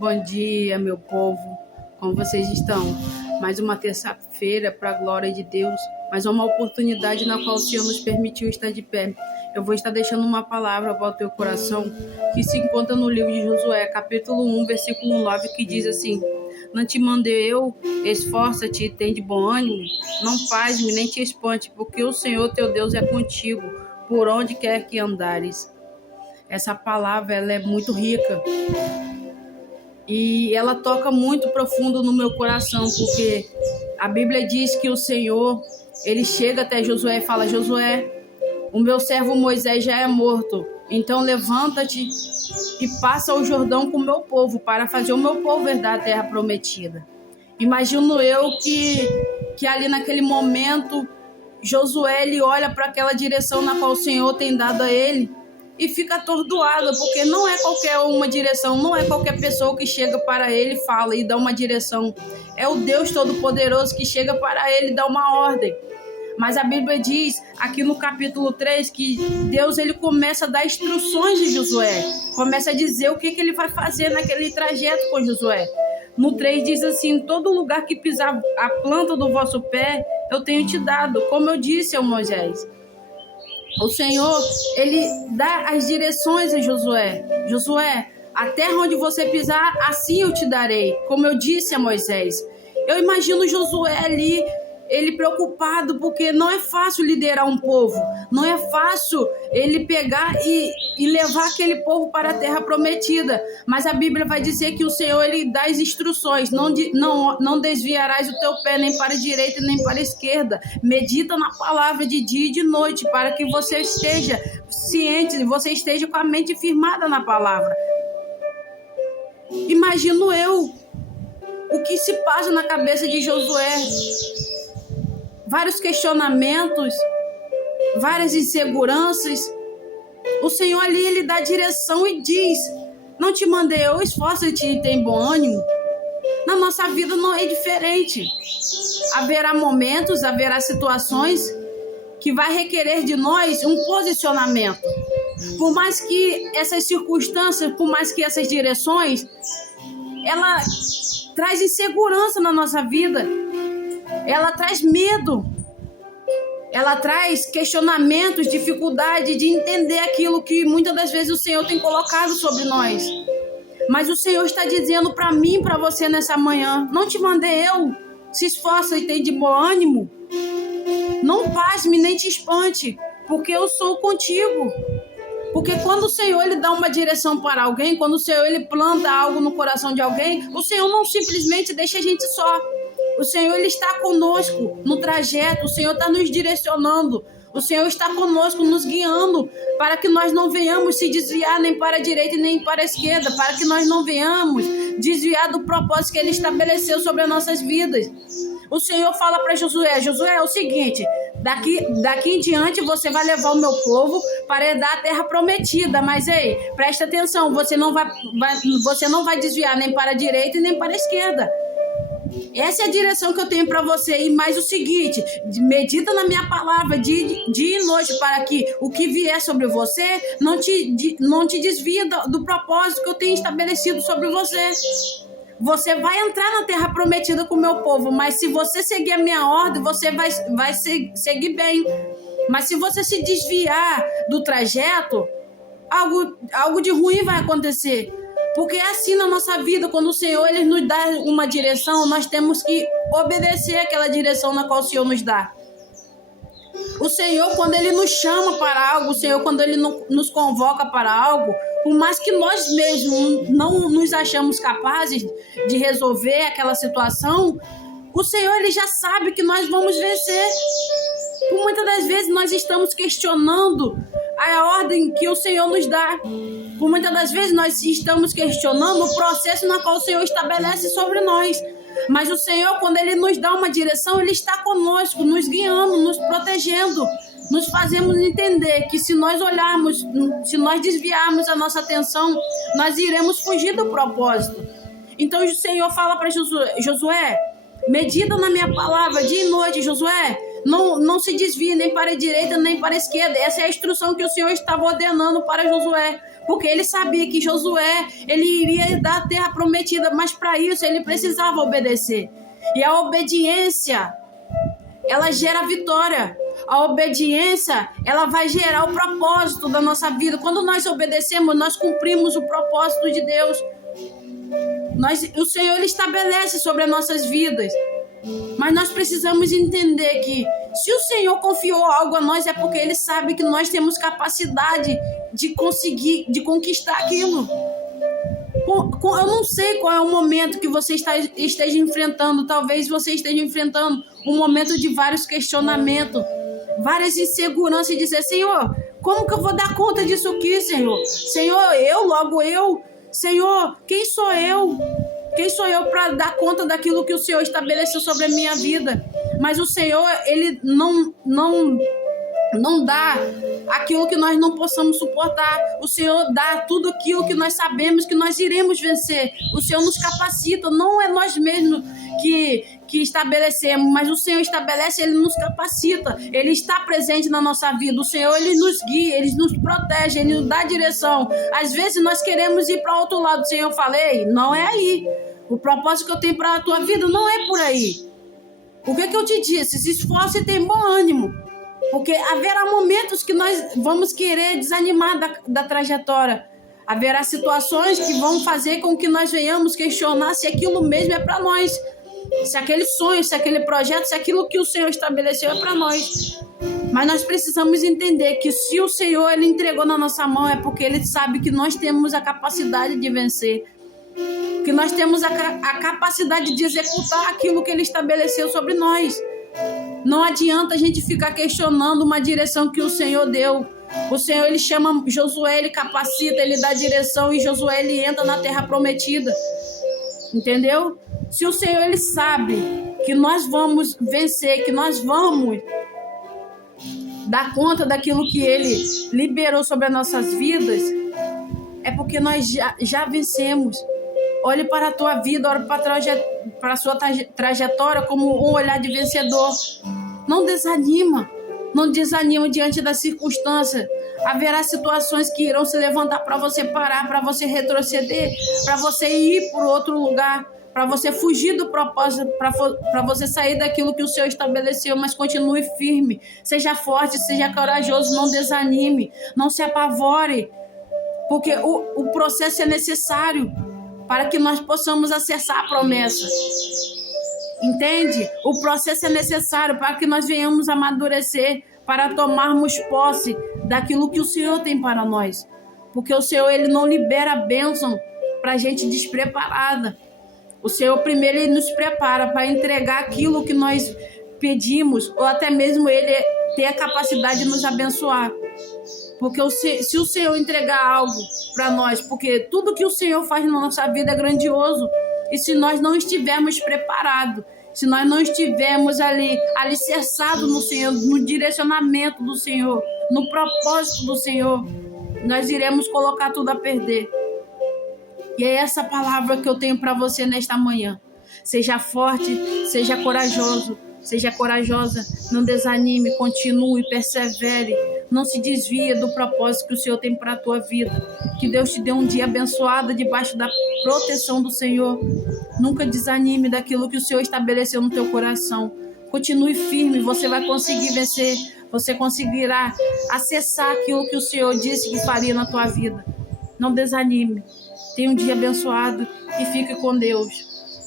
Bom dia, meu povo. Como vocês estão? Mais uma terça-feira para a glória de Deus, mais uma oportunidade na qual o Senhor nos permitiu estar de pé. Eu vou estar deixando uma palavra para o teu coração que se encontra no livro de Josué, capítulo 1, versículo 9, que diz assim: Não te mandei eu, esforça-te e tem de bom ânimo, não pasme nem te espante, porque o Senhor teu Deus é contigo, por onde quer que andares. Essa palavra ela é muito rica e ela toca muito profundo no meu coração, porque a Bíblia diz que o Senhor, ele chega até Josué e fala: Josué, o meu servo Moisés já é morto, então levanta-te e passa o Jordão com o meu povo, para fazer o meu povo herdar a terra prometida. Imagino eu que ali naquele momento, Josué ele olha para aquela direção na qual o Senhor tem dado a ele e fica atordoado, porque não é qualquer uma direção, não é qualquer pessoa que chega para ele e fala e dá uma direção. É o Deus Todo-Poderoso que chega para ele e dá uma ordem. Mas a Bíblia diz aqui no capítulo 3 que Deus ele começa a dar instruções de Josué, começa a dizer o que ele vai fazer naquele trajeto com Josué. No 3 diz assim: todo lugar que pisar a planta do vosso pé, eu tenho te dado, como eu disse a Moisés. O Senhor, ele dá as direções a Josué. Josué, a terra onde você pisar, assim eu te darei, como eu disse a Moisés. Eu imagino Josué ali, ele preocupado, porque não é fácil liderar um povo, não é fácil ele pegar e levar aquele povo para a terra prometida, mas a Bíblia vai dizer que o Senhor ele dá as instruções: não desviarás o teu pé nem para a direita nem para a esquerda, medita na palavra de dia e de noite, para que você esteja ciente, você esteja com a mente firmada na palavra. Imagino eu o que se passa na cabeça de Josué. Vários questionamentos, várias inseguranças. O Senhor ali, ele dá direção e diz: não te mandei eu, esforça-te e tem bom ânimo. Na nossa vida não é diferente. Haverá momentos, haverá situações que vai requerer de nós um posicionamento. Por mais que essas circunstâncias, por mais que essas direções, ela traz insegurança na nossa vida. Ela traz medo, ela traz questionamentos, dificuldade de entender aquilo que muitas das vezes o Senhor tem colocado sobre nós. Mas o Senhor está dizendo para mim e para você nessa manhã: não te mandei eu, se esforça e tem de bom ânimo. Não pasme nem te espante, porque eu sou contigo. Porque quando o Senhor ele dá uma direção para alguém, quando o Senhor ele planta algo no coração de alguém, o Senhor não simplesmente deixa a gente só. O Senhor ele está conosco no trajeto, o Senhor está nos direcionando, o Senhor está conosco, nos guiando, para que nós não venhamos se desviar nem para a direita nem para a esquerda, para que nós não venhamos desviar do propósito que ele estabeleceu sobre as nossas vidas. O Senhor fala para Josué: Josué, é o seguinte, daqui em diante você vai levar o meu povo para herdar a terra prometida, mas ei, presta atenção, você não vai desviar nem para a direita nem para a esquerda. Essa é a direção que eu tenho para você. E mais o seguinte: medita na minha palavra dia e noite, para que o que vier sobre você não te desvie do propósito que eu tenho estabelecido sobre você. Você vai entrar na terra prometida com o meu povo, mas se você seguir a minha ordem, você vai seguir bem. Mas se você se desviar do trajeto, algo de ruim vai acontecer. Porque é assim na nossa vida, quando o Senhor ele nos dá uma direção, nós temos que obedecer aquela direção na qual o Senhor nos dá. O Senhor, quando ele nos chama para algo, o Senhor, quando ele nos convoca para algo, por mais que nós mesmos não nos achamos capazes de resolver aquela situação, o Senhor ele já sabe que nós vamos vencer. Por muitas das vezes nós estamos questionando a ordem que o Senhor nos dá. Por muitas das vezes nós estamos questionando o processo na qual o Senhor estabelece sobre nós. Mas o Senhor, quando ele nos dá uma direção, ele está conosco, nos guiando, nos protegendo, nos fazemos entender que se nós olharmos, se nós desviarmos a nossa atenção, nós iremos fugir do propósito. Então o Senhor fala para Josué: medita na minha palavra dia e noite, Josué. Não se desvie nem para a direita, nem para a esquerda. Essa é a instrução que o Senhor estava ordenando para Josué. Porque ele sabia que Josué, ele iria dar a terra prometida, mas para isso ele precisava obedecer. E a obediência, ela gera vitória. A obediência, ela vai gerar o propósito da nossa vida. Quando nós obedecemos, nós cumprimos o propósito de Deus. O Senhor, ele estabelece sobre as nossas vidas. Mas nós precisamos entender que se o Senhor confiou algo a nós, é porque Ele sabe que nós temos capacidade de conseguir, de conquistar aquilo. Eu não sei qual é o momento que você esteja enfrentando. Talvez você esteja enfrentando um momento de vários questionamentos, várias inseguranças, e dizer: Senhor, como que eu vou dar conta disso aqui, Senhor? Senhor, eu? Senhor, quem sou eu? Quem sou eu para dar conta daquilo que o Senhor estabeleceu sobre a minha vida? Mas o Senhor, Ele não dá aquilo que nós não possamos suportar. O Senhor dá tudo aquilo que nós sabemos que nós iremos vencer. O Senhor nos capacita, não é nós mesmos que estabelecemos, mas o Senhor estabelece, Ele nos capacita, Ele está presente na nossa vida. O Senhor, Ele nos guia, Ele nos protege, Ele nos dá direção. Às vezes nós queremos ir para outro lado. O Senhor, falei, não é aí. O propósito que eu tenho para a tua vida não é por aí. O que eu te disse? Se esforce e tem bom ânimo. Porque haverá momentos que nós vamos querer desanimar da trajetória. Haverá situações que vão fazer com que nós venhamos questionar se aquilo mesmo é para nós. Se aquele sonho, se aquele projeto, se aquilo que o Senhor estabeleceu é para nós. Mas nós precisamos entender que se o Senhor, Ele entregou na nossa mão, é porque Ele sabe que nós temos a capacidade de vencer. Que nós temos a capacidade de executar aquilo que Ele estabeleceu sobre nós. Não adianta a gente ficar questionando uma direção que o Senhor deu. O Senhor, Ele chama Josué, Ele capacita, Ele dá direção, e Josué, ele entra na terra prometida. Entendeu? Se o Senhor, Ele sabe que nós vamos vencer, que nós vamos dar conta daquilo que Ele liberou sobre as nossas vidas, é porque nós já vencemos. Olhe para a tua vida, olhe para a sua trajetória como um olhar de vencedor. Não desanima diante das circunstâncias. Haverá situações que irão se levantar para você parar, para você retroceder, para você ir para outro lugar, para você fugir do propósito, para você sair daquilo que o Senhor estabeleceu, mas continue firme, seja forte, seja corajoso, não desanime, não se apavore, porque o processo é necessário para que nós possamos acessar a promessa. Entende? O processo é necessário para que nós venhamos amadurecer, para tomarmos posse daquilo que o Senhor tem para nós. Porque o Senhor, Ele não libera a bênção para a gente despreparada. O Senhor primeiro, Ele nos prepara para entregar aquilo que nós pedimos, ou até mesmo Ele ter a capacidade de nos abençoar. Porque se o Senhor entregar algo para nós, porque tudo que o Senhor faz na nossa vida é grandioso, e se nós não estivermos preparados, se nós não estivermos alicerçados no Senhor, no direcionamento do Senhor, no propósito do Senhor, nós iremos colocar tudo a perder. E é essa palavra que eu tenho para você nesta manhã. Seja forte, seja corajoso, seja corajosa, não desanime, continue, persevere. Não se desvia do propósito que o Senhor tem para a tua vida. Que Deus te dê um dia abençoado debaixo da proteção do Senhor. Nunca desanime daquilo que o Senhor estabeleceu no teu coração. Continue firme, você vai conseguir vencer. Você conseguirá acessar aquilo que o Senhor disse que faria na tua vida. Não desanime. Tenha um dia abençoado e fique com Deus.